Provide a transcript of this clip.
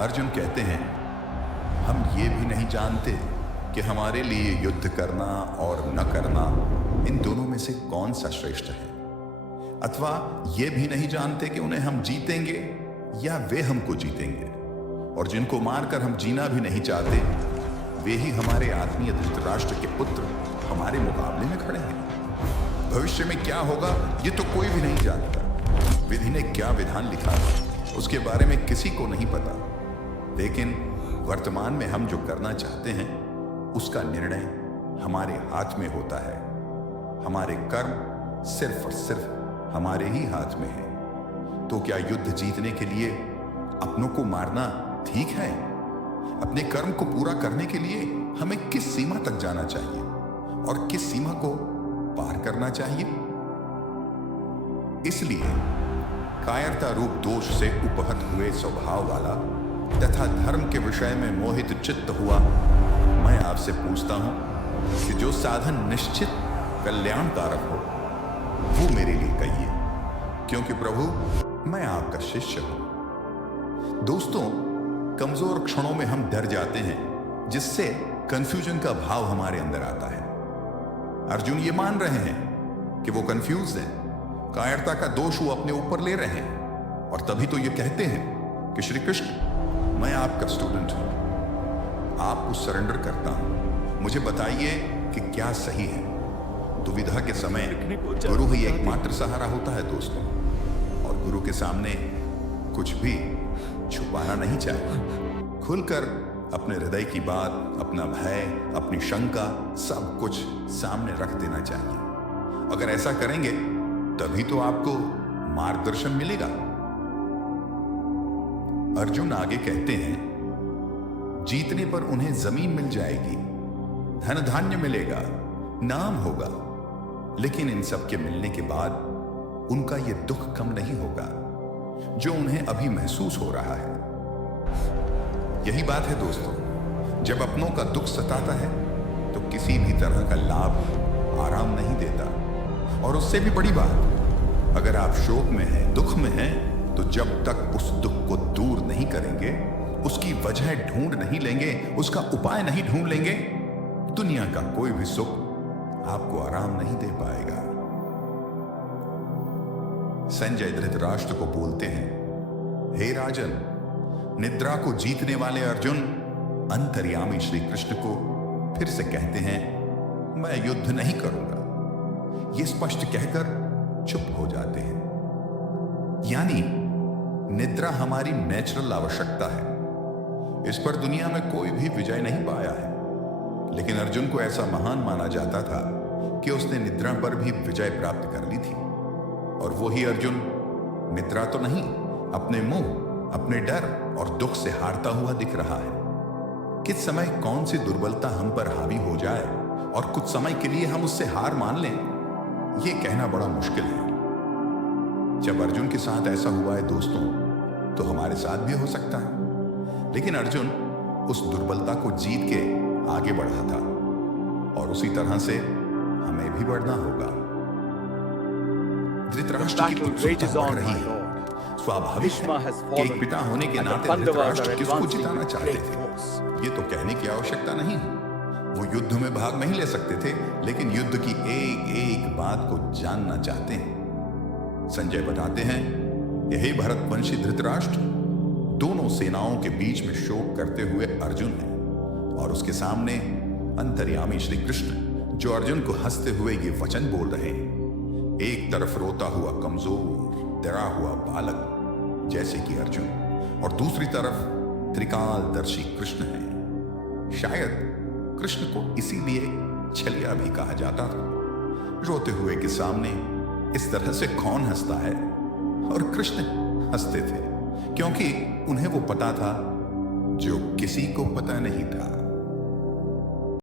अर्जुन कहते हैं, हम ये भी नहीं जानते कि हमारे लिए युद्ध करना और न करना इन दोनों में से कौन सा श्रेष्ठ है, अथवा ये भी नहीं जानते कि उन्हें हम जीतेंगे या वे हमको जीतेंगे। और जिनको मारकर हम जीना भी नहीं चाहते, वे ही हमारे आत्मीय धृतराष्ट्र के पुत्र हमारे मुकाबले में खड़े हैं। भविष्य में क्या होगा ये तो कोई भी नहीं जानता। विधि ने क्या विधान लिखा है उसके बारे में किसी को नहीं पता, लेकिन वर्तमान में हम जो करना चाहते हैं उसका निर्णय हमारे हाथ में होता है। हमारे कर्म सिर्फ और सिर्फ हमारे ही हाथ में है। तो क्या युद्ध जीतने के लिए अपनों को मारना ठीक है? अपने कर्म को पूरा करने के लिए हमें किस सीमा तक जाना चाहिए और किस सीमा को पार करना चाहिए? इसलिए कायरता रूप दोष से उपहत हुए स्वभाव वाला तथा धर्म के विषय में मोहित चित्त हुआ मैं आपसे पूछता हूं कि जो साधन निश्चित कल्याणकारक हो वो मेरे लिए कहिए, क्योंकि प्रभु मैं आपका शिष्य हूं। दोस्तों, कमजोर क्षणों में हम डर जाते हैं, जिससे कंफ्यूजन का भाव हमारे अंदर आता है। अर्जुन ये मान रहे हैं कि वो कंफ्यूज हैं, कायरता का दोष वो अपने ऊपर ले रहे हैं, और तभी तो ये कहते हैं कि श्री कृष्ण मैं आपका स्टूडेंट हूं, आपको सरेंडर करता हूं, मुझे बताइए कि क्या सही है। दुविधा के समय गुरु ही एकमात्र सहारा होता है दोस्तों, और गुरु के सामने कुछ भी छुपाना नहीं चाहिए। खुलकर अपने हृदय की बात, अपना भय, अपनी शंका, सब कुछ सामने रख देना चाहिए। अगर ऐसा करेंगे तभी तो आपको मार्गदर्शन मिलेगा। अर्जुन आगे कहते हैं, जीतने पर उन्हें जमीन मिल जाएगी, धन धान्य मिलेगा, नाम होगा, लेकिन इन सब के मिलने के बाद उनका यह दुख कम नहीं होगा जो उन्हें अभी महसूस हो रहा है। यही बात है दोस्तों, जब अपनों का दुख सताता है तो किसी भी तरह का लाभ आराम नहीं देता। और उससे भी बड़ी बात, अगर आप शोक में हैं, दुख में हैं, तो जब तक उस दुख को दूर नहीं करेंगे, उसकी वजह ढूंढ नहीं लेंगे, उसका उपाय नहीं ढूंढ लेंगे, दुनिया का कोई भी सुख आपको आराम नहीं दे पाएगा। संजय धृतराष्ट्र को बोलते हैं, हे राजन, निद्रा को जीतने वाले अर्जुन अंतर्यामी श्री कृष्ण को फिर से कहते हैं, मैं युद्ध नहीं करूंगा। ये स्पष्ट कहकर चुप हो जाते हैं। यानी निद्रा हमारी नेचुरल आवश्यकता है, इस पर दुनिया में कोई भी विजय नहीं पाया है। लेकिन अर्जुन को ऐसा महान माना जाता था कि उसने निद्रा पर भी विजय प्राप्त कर ली थी। और वही अर्जुन निद्रा तो नहीं, अपने मोह, अपने डर और दुख से हारता हुआ दिख रहा है। किस समय कौन सी दुर्बलता हम पर हावी हो जाए और कुछ समय के लिए हम उससे हार मान लें, यह कहना बड़ा मुश्किल है। जब अर्जुन के साथ ऐसा हुआ है दोस्तों, तो हमारे साथ भी हो सकता है। लेकिन अर्जुन उस दुर्बलता को जीत के आगे बढ़ा था, और उसी तरह से हमें भी बढ़ना होगा। धृतराष्ट्र की उत्सुकता बढ़ रही है। स्वाभाविक है कि एक पिता होने के नाते धृतराष्ट्र किसको जिताना चाहते थे, ये तो कहने की आवश्यकता नहीं है। वो युद्ध में भाग नहीं ले सकते थे, लेकिन युद्ध की एक एक बात को जानना चाहते हैं। संजय बताते हैं, यही भरतवंशी धृतराष्ट्र दोनों सेनाओं के बीच में शोक करते हुए अर्जुन है, और उसके सामने अंतर्यामी श्री कृष्ण, जो अर्जुन को हंसते हुए ये वचन बोल रहे हैं। एक तरफ रोता हुआ कमजोर डरा हुआ बालक जैसे कि अर्जुन, और दूसरी तरफ त्रिकालदर्शी कृष्ण है। शायद कृष्ण को इसीलिए छलिया भी कहा जाता था। रोते हुए के सामने इस तरह से कौन हंसता है? और कृष्ण हंसते थे, क्योंकि उन्हें वो पता था जो किसी को पता नहीं था।